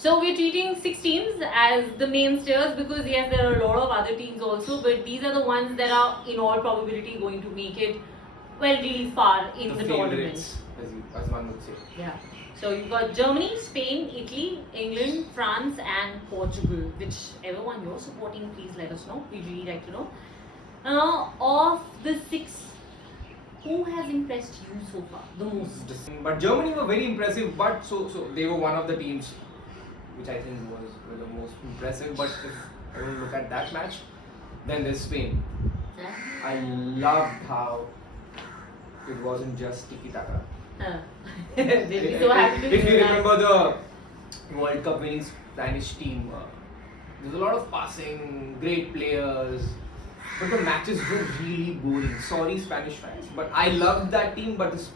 So we're treating 6 teams as the mainstays because yes, there are a lot of other teams also, but these are the ones that are in all probability going to make it really far in the tournament. As one would say. Yeah. So you've got Germany, Spain, Italy, England, France, and Portugal. Whichever one you're supporting, please let us know. We'd really like to know. Of the 6, who has impressed you so far the most? But Germany were very impressive, but so they were one of the teams which I think were the most impressive. But if I don't look at that match, then there's Spain. Yeah. I loved how it wasn't just tiki-taka. They'll be so happy to If hear you that. remember the World Cup winning Spanish team, there's a lot of passing, great players, but the matches were really boring. Sorry, Spanish fans, but I loved that team, but this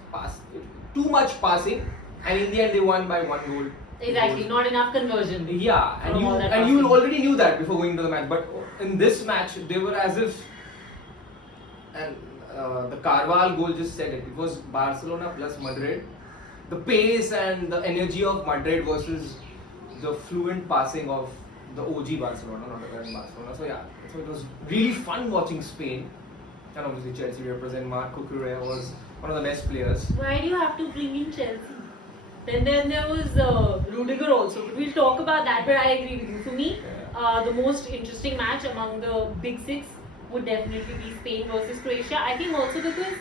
too much passing, and in the end they won by 1 goal. Exactly, not enough conversion. Yeah, and from all that you passing. already knew that before going into the match, but in this match they were as if, and the Carvalho goal just said it. It was Barcelona plus Madrid. The pace and the energy of Madrid versus the fluent passing of the OG Barcelona, not the current Barcelona. So yeah, so it was really fun watching Spain. And obviously Chelsea represent. Marco Correa was one of the best players. Why do you have to bring in Chelsea? Then there was Rudiger also. But we'll talk about that. But I agree with you. For me, the most interesting match among the big 6 would definitely be Spain versus Croatia. I think also because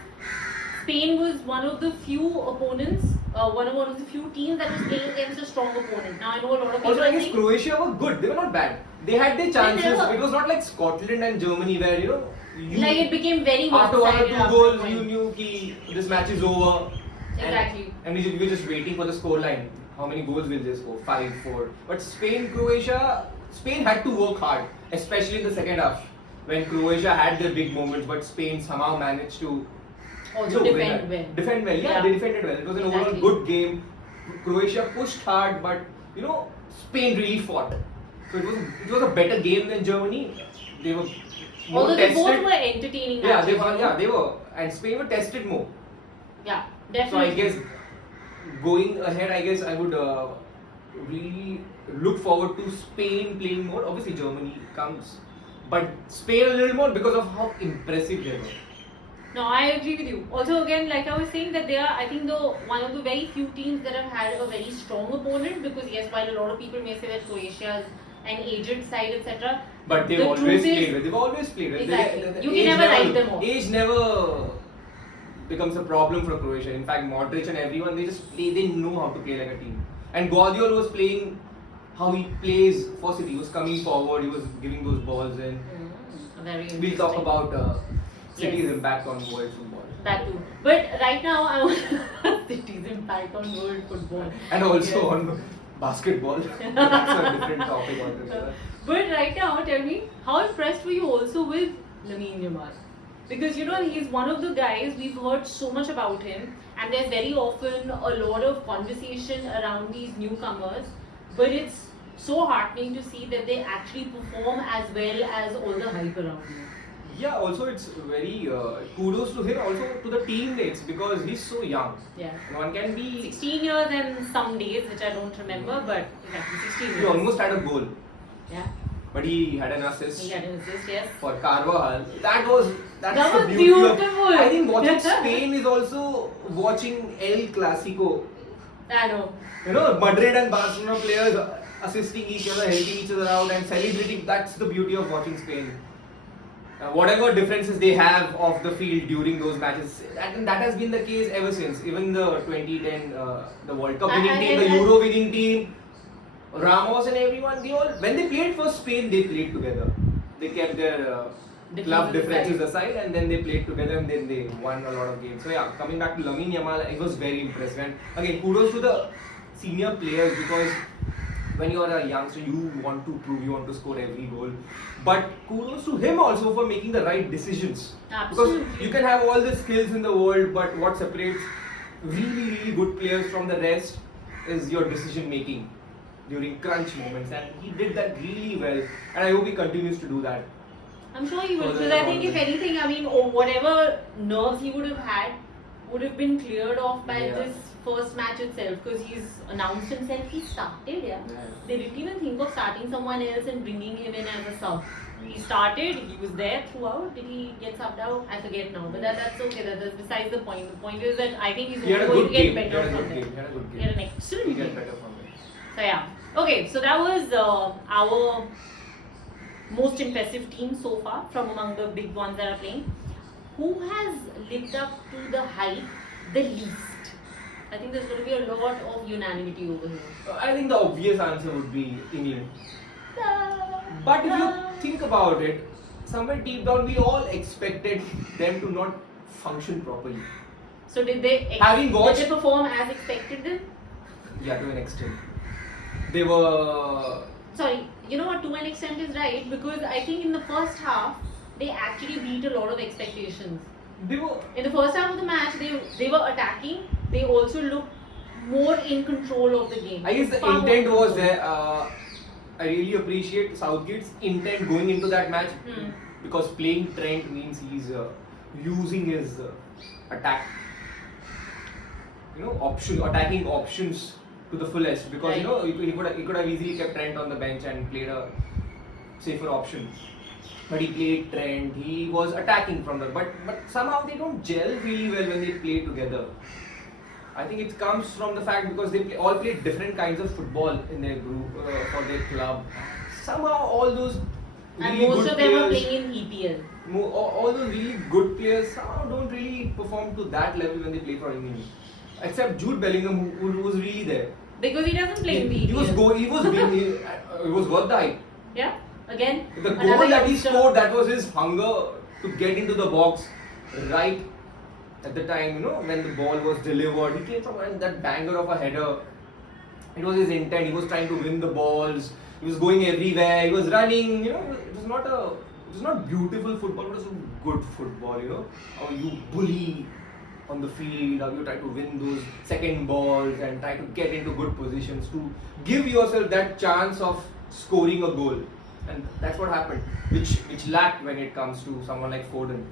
Spain was one of the few opponents, one of the few teams that was playing against a strong opponent. Now I know a lot of people. Also, I guess think Croatia were good. They were not bad. They had their chances. never- It was not like Scotland and Germany where like it became very after 1 or one-sided 2 after a goals, point. you knew ki this match is over. Exactly. And we were just waiting for the scoreline. How many goals will they score? 5, 4. But Spain had to work hard, especially in the second half when Croatia had their big moments, but Spain somehow managed to Also defend well. Defend well, yeah, they defended well. It was an overall good game. Croatia pushed hard, but Spain really fought. So it was a better game than Germany. They were more Although tested. they both were entertaining Yeah, matches. they were, and Spain were tested more. Yeah, So definitely. I guess going ahead, I would really look forward to Spain playing more. Obviously, Germany comes, but Spain a little more because of how impressive they were. No, I agree with you. Also, again, like I was saying, that they are, I think, one of the very few teams that have had a very strong opponent. Because yes, while a lot of people may say that Croatia is an aged side, etc. But they've always played well. They've always played well. Exactly. You can never write them off. Age never becomes a problem for Croatia. In fact, Modric and everyone, they just play. They know how to play like a team. And Guardiola was playing how he plays for City. He was coming forward. He was giving those balls in. Very interesting. We'll talk about City's Yes. impact on world football. That too. But right now, I want City's impact on world football. And also Yes. on basketball. That's a different topic altogether. But right now, tell me, how impressed were you also with Lamine Yamal? Because he's one of the guys, we've heard so much about him, and there's very often a lot of conversation around these newcomers, but it's so heartening to see that they actually perform as well as all the hype around him. Yeah, also it's very kudos to him, also to the teammates because he's so young. Yeah. And one can be. 16 years and some days, which I don't remember, but exactly 16 years. He almost had a goal, Yeah. but he had an assist He had an assist, yes. for Carvajal. That's That the was beauty of. beautiful. I think watching Spain is also watching El Clasico. I know. Madrid and Barcelona players assisting each other, helping each other out, and celebrating. That's the beauty of watching Spain. Whatever differences they have off the field during those matches, and that has been the case ever since. Even the 2010, the World Cup winning team, the Euro winning team, Ramos and everyone, when they played for Spain, they played together. They kept their club differences aside, and then they played together, and then they won a lot of games. So yeah, coming back to Lamine Yamal, it was very impressive. And again, kudos to the senior players because when you are a youngster, you want to prove, you want to score every goal. But kudos to him also for making the right decisions. Absolutely. Because you can have all the skills in the world, but what separates really, really good players from the rest is your decision making during crunch moments. And he did that really well. And I hope he continues to do that. I'm sure he will, For the because I think if tournament. anything, whatever nerves he would have had would have been cleared off by Yeah. this first match itself, because he's announced himself. He started, yeah. They didn't even think of starting someone else and bringing him in as a sub. He started, he was there throughout. Did he get subbed out? I forget now. But that's okay. That's besides the point. The point is that I think he's He had a only going good to get game. He better had a from good there. game. He had a good He had game. an excellent He game. get better from it. So yeah. Okay, so that was our most impressive team so far from among the big ones that are playing. Who has lived up to the hype the least? I think there's going to be a lot of unanimity over here. I think the obvious answer would be England. But if you think about it, somewhere deep down we all expected them to not function properly. So did they Having did they perform as expected then? Yeah, to an extent. They were. Sorry, you know what, to an extent is right, because I think in the first half they actually beat a lot of expectations. They were. In the first half of the match they were attacking, they also looked more in control of the game. I guess the Far more intent was control. there. I really appreciate Southgate's intent going into that match because playing Trent means he's using his attack, attacking options to the fullest. Because Right. he could have easily kept Trent on the bench and played a safer option. But he played Trent. He was attacking from the but somehow they don't gel really well when they play together. I think it comes from the fact because they all play different kinds of football in their group for their club. Somehow all those And really most good of them are players, playing in EPL. all those really good players somehow don't really perform to that level when they play for England. Except Jude Bellingham, who was really there. Because he doesn't play in the EPL. It was worth the hype. Yeah. Again. The another goal that he youngster. scored, that was his hunger to get into the box right at the time, when the ball was delivered. He came from that banger of a header. It was his intent. He was trying to win the balls. He was going everywhere. He was running. It was not beautiful football, but it was good football. How you bully on the field, how you try to win those second balls and try to get into good positions to give yourself that chance of scoring a goal. And that's what happened, which lacked when it comes to someone like Foden.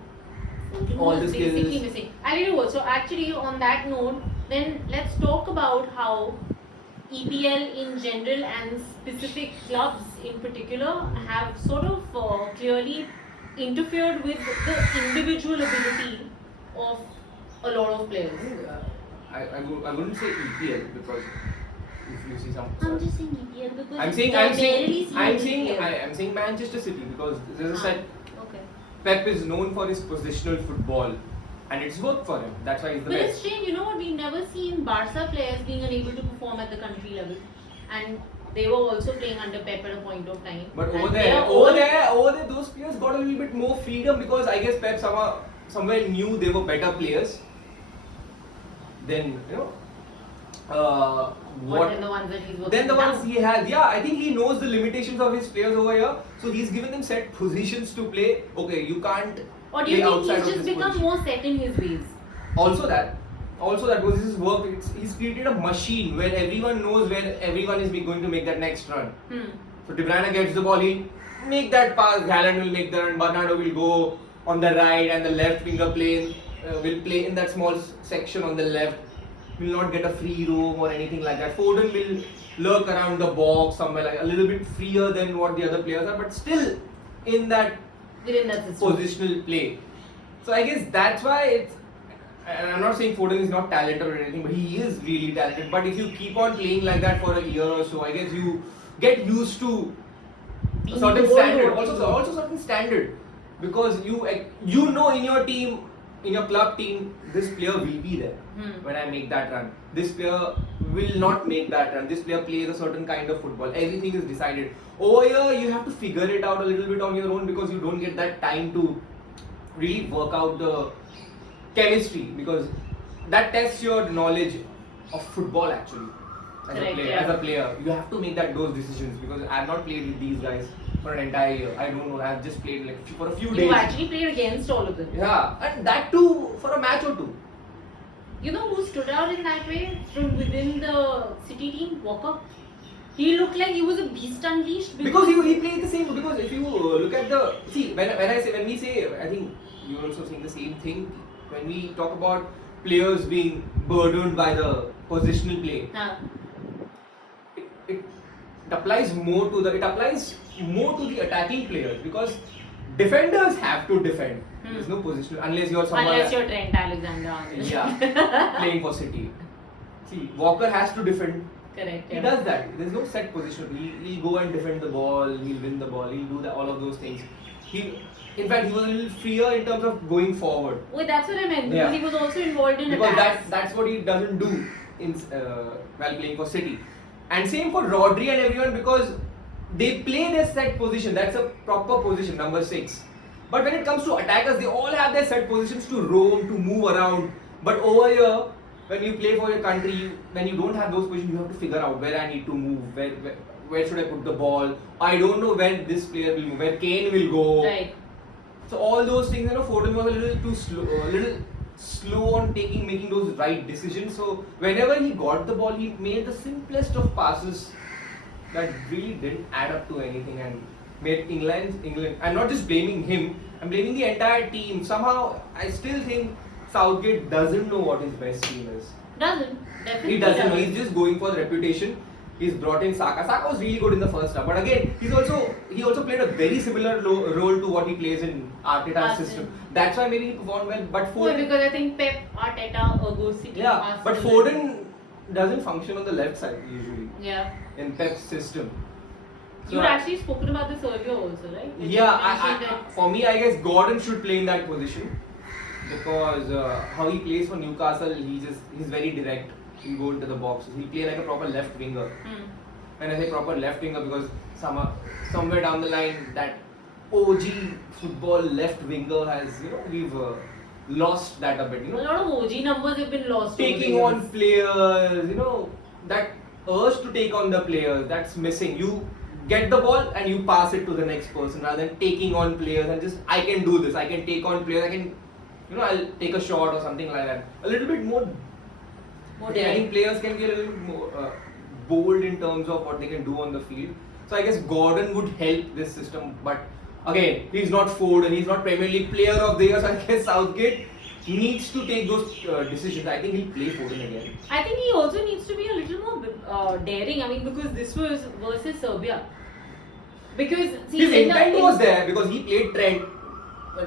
All the skills. Basically missing. I really was. So actually, on that note, then let's talk about how EPL in general and specific clubs in particular have sort of clearly interfered with the individual ability of a lot of players. I wouldn't say EPL because if you see some. I'm just saying EPL because I'm saying Manchester City because there's a set. Okay. Pep is known for his positional football, and it's worked for him. That's why he's the But it's best. strange, we've never seen Barca players being unable to perform at the country level, and they were also playing under Pep at a point of time. But And over they there, are all- those players got a little bit more freedom because I guess Pep somewhere knew they were better players. Then What than the ones that he's working Then the ones now? he has, yeah, I think he knows the limitations of his players over here. So he's given them set positions to play. Okay, you can't Or do you play think outside he's of just this become position. more set in his ways? Also that was his work. He's created a machine where everyone knows where everyone is going to make that next run. So De Bruyne gets the ball, he'll make that pass. Haaland will make the run. Bernardo will go on the right, and the left winger will play in that small section on the left. Will not get a free roam or anything like that. Foden will lurk around the box somewhere, like a little bit freer than what the other players are, but still in that Within that system. positional play. So I guess that's why it's. And I'm not saying Foden is not talented or anything, but he is really talented. But if you keep on playing like that for a year or so, I guess you get used to a certain standard. Also certain standard, because you in your team, in your club team, this player will be there when I make that run. This player will not make that run. This player plays a certain kind of football. Everything is decided. Over here, you have to figure it out a little bit on your own because you don't get that time to really work out the chemistry, because that tests your knowledge of football actually. As a player, you have to make those decisions, because I have not played with these guys for an entire year. I don't know. I have just played for a few days. You actually played against all of them. Yeah, and that too for a match or two. You know who stood out in that way from within the City team? Walker. He looked like he was a beast unleashed. Because he played the same. Because if you look at when we say, I think you're also saying the same thing when we talk about players being burdened by the positional play. It applies more to the attacking players because defenders have to defend. There's no positional unless you're someone Unless you're Trent Alexander-Arnold. yeah playing for City. See, Walker has to defend. Correct. He does that. There's no set position. He'll go and defend the ball. He'll win the ball. He'll do all of those things. In fact, he was a little freer in terms of going forward. Well, that's what I meant. Yeah. Because he was also involved in Because attacks. that's what he doesn't do while playing for City. And same for Rodri and everyone because they play their set position. That's a proper position, number 6. But when it comes to attackers, they all have their set positions to roam, to move around. But over here, when you play for your country, when you don't have those positions, you have to figure out where I need to move, where should I put the ball. I don't know where this player will move, where Kane will go. Right. So all those things, Foden was a little slow on making those right decisions. So whenever he got the ball, he made the simplest of passes that really didn't add up to anything and made England. I'm not just blaming him. I'm blaming the entire team. Somehow, I still think Southgate doesn't know what his best team is. Definitely He doesn't know. He's just going for the reputation. He's brought in Saka. Saka was really good in the first half, but again, he also played a very similar role to what he plays in Arteta's system. That's why maybe he performed well. But Foden, because I think Pep Arteta goes City. yeah, but Foden doesn't function on the left side usually. Yeah. In Pep's system. So You'd actually spoken about this earlier also, right? Yeah, for me, I guess Gordon should play in that position because how he plays for Newcastle, he's very direct. He'll go into the box. He'll play like a proper left winger. When I say proper left winger, because somewhere down the line, that OG football left winger has, we've lost that a bit. A lot of OG numbers have been lost. Taking on players, that urge to take on the players, that's missing. You get the ball and you pass it to the next person rather than taking on players and just, I can do this, I can take on players, I can, I'll take a shot or something like that. A little bit more. I think players can be a little bit more bold in terms of what they can do on the field. So I guess Gordon would help this system. But again, he's not Foden, he's not Premier League player of the year. So I guess Southgate needs to take those decisions. I think he'll play Foden again. I think he also needs to be a little more daring. I mean, because this was versus Serbia. Because his intent was there because he played Trent.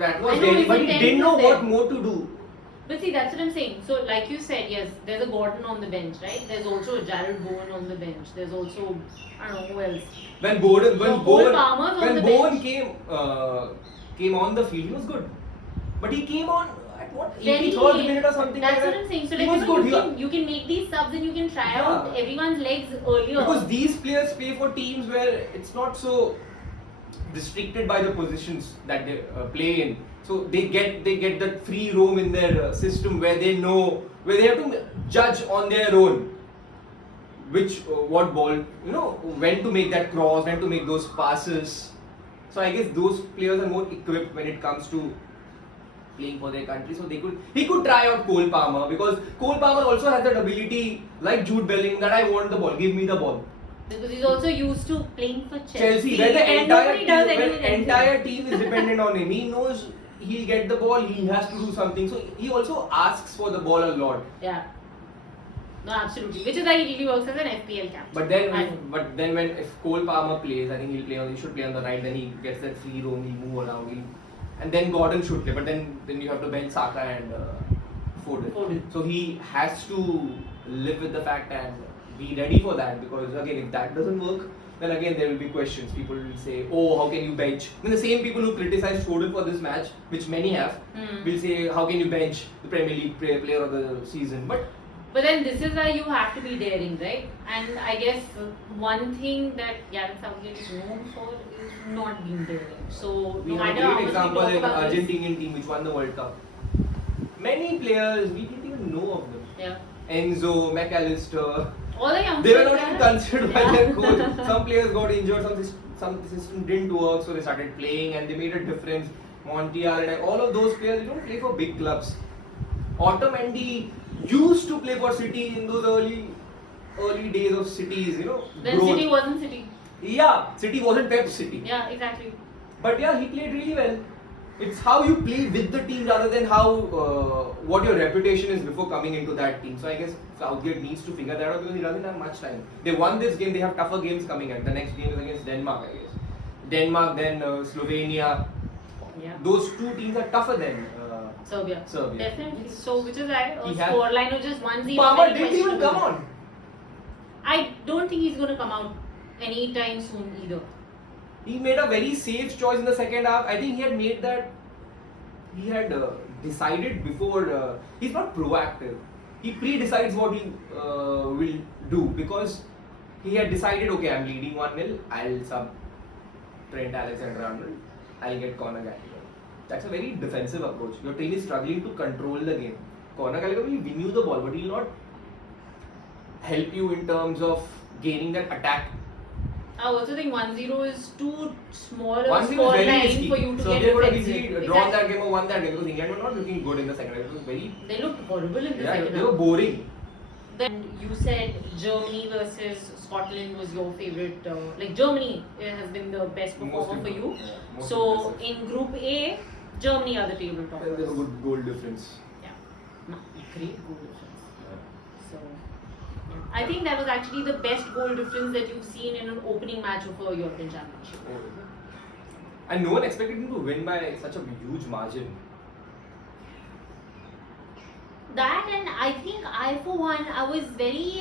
That was daring, but he didn't know what more to do. But see, that's what I'm saying. So, like you said, yes, there's a Gordon on the bench, right? There's also a Jared Bowen on the bench. There's also, I don't know who else. When Bowen came on the field, he was good. But he came on at what 83rd minute or something like that. That's what I'm saying. So, he was good. You can make these subs and you can try out everyone's legs earlier. Because these players play for teams where it's not so restricted by the positions that they play in. So they get that free roam in their system where they have to judge on their own what ball, when to make that cross, when to make those passes. So I guess those players are more equipped when it comes to playing for their country. So he could try out Cole Palmer because Cole Palmer also has that ability like Jude Bellingham that I want the ball, give me the ball. Because he's also used to playing for Chelsea where the entire team is dependent on him. He knows he'll get the ball, he has to do something. So he also asks for the ball a lot. Yeah. No, absolutely. Which is why he really works as an FPL captain. But then if Cole Palmer plays, I think he should play on the right. Then he gets that free roam, he'll move around. And then Gordon should play. But then you have to bench Saka and Foden. So he has to live with the fact and be ready for that, because again, if that doesn't work, then again there will be questions. People will say, oh, how can you bench? I mean, the same people who criticize Foden for this match, which many have, will say, how can you bench the Premier League player of the season? But then this is why you have to be daring, right? And I guess one thing that Gareth Southgate is known for is not being daring. So we have a great example in the Argentinian team which won the World Cup. Many players, we didn't even know of them. Yeah. Enzo, McAllister. All the youngsters. They were not even considered by their coach. Some players got injured, some system didn't work, so they started playing and they made a difference. Montiel and all of those players, they don't play for big clubs. Otamendi used to play for City in those early days of City's, Then growth. City wasn't City. Yeah, City wasn't Pep's City. Yeah, exactly. But yeah, he played really well. It's how you play with the team rather than how what your reputation is before coming into that team. So I guess Southgate needs to figure that out because he doesn't have much time. They won this game. They have tougher games coming in. The next game is against Denmark, I guess. Denmark, then Slovenia. Yeah. Those two teams are tougher than Serbia. Serbia. Definitely. So, which is why He had- scoreline of just 1-0. Palmer very didn't even come questionable. on. I don't think he's going to come out anytime soon either. He made a very safe choice in the second half. I think he had made that. He had decided before. He's not proactive. He pre-decides what he will do because he had decided. Okay, I'm leading 1-0. I'll sub Trent Alexander-Arnold. I'll get Conor Gallagher. That's a very defensive approach. Your team is struggling to control the game. Conor Gallagher will win you the ball, but he will not help you in terms of gaining that attack. I also think 1-0 is too small a 1-0 is very scoreline risky. for you to So get they would have defensive. easily drawn that game or won that game because England were not looking good in the second half. It was very. They looked horrible in the second They half. were boring. Then you said Germany versus Scotland was your favorite. Like Germany has been the best performer for you. Yeah, most So impressive. in Group A, Germany are the table And toppers. there's a good goal difference. Yeah, no, great goal difference. So yeah. I think that was actually the best goal difference that you've seen in an opening match of a European Championship. And no one expected him to win by such a huge margin. That, and I think I, for one, I was very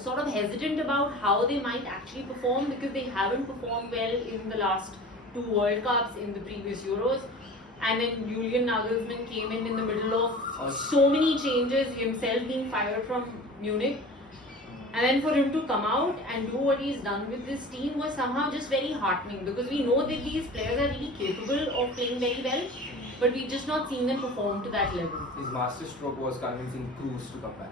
sort of hesitant about how they might actually perform because they haven't performed well in the last 2 World Cups, in the previous Euros. And then Julian Nagelsmann came in the middle of so many changes, himself being fired from Munich. And then for him to come out and do what he's done with this team was somehow just very heartening because we know that these players are really capable of playing very well, but we've just not seen them perform to that level. His masterstroke was convincing Cruz to come back.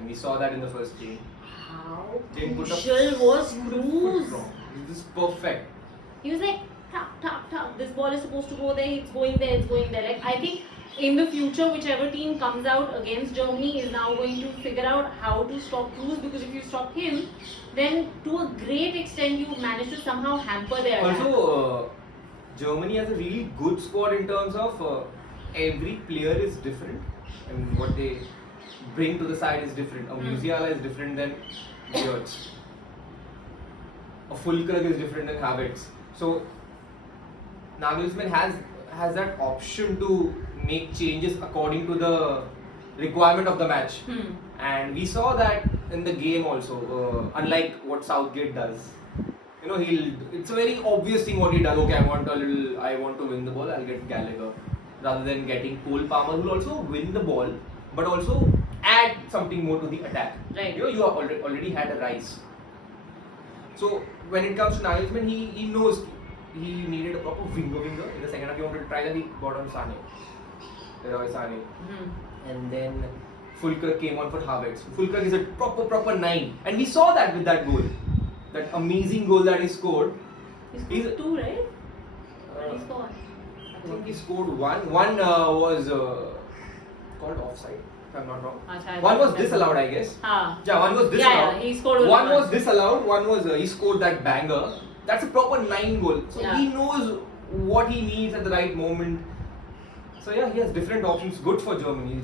And we saw that in the first game. How Didn't put a crucial was foot Cruz? wrong. This is perfect. He was like, tap, tap, tap, this ball is supposed to go there, it's going there, it's going there. Like, I think in the future, whichever team comes out against Germany is now going to figure out how to stop Cruz because if you stop him, then to a great extent you manage to somehow hamper their attack. Also, Germany has a really good squad in terms of every player is different and what they bring to the side is different. A Musiala is different than Wirtz. A Fulkrug is different than Havertz. So Nagelsmann has that option to make changes according to the requirement of the match. And we saw that in the game also, unlike what Southgate does. You know, it's a very obvious thing what he does. Okay, I want to win the ball, I'll get Gallagher. Rather than getting Cole Palmer, who will also win the ball, but also add something more to the attack. Right. You know, you are already had a Rice. So when it comes to Nagelsmann, he knows he needed a proper winger. In the second half, he wanted to try that, he got on Sane. Leroy Sane. And then Fulkrug came on for Havertz. Fulkrug is a proper 9. And we saw that with that goal. That amazing goal that he scored. He scored 2, right? He scored. I think he scored 1. One was called offside, if I'm not wrong. One was disallowed, I guess. Yeah, one was disallowed. Yeah, he scored one was disallowed, one was he scored that banger. That's a proper 9 goal. So he knows what he needs at the right moment. So yeah, he has different options. Good for Germany.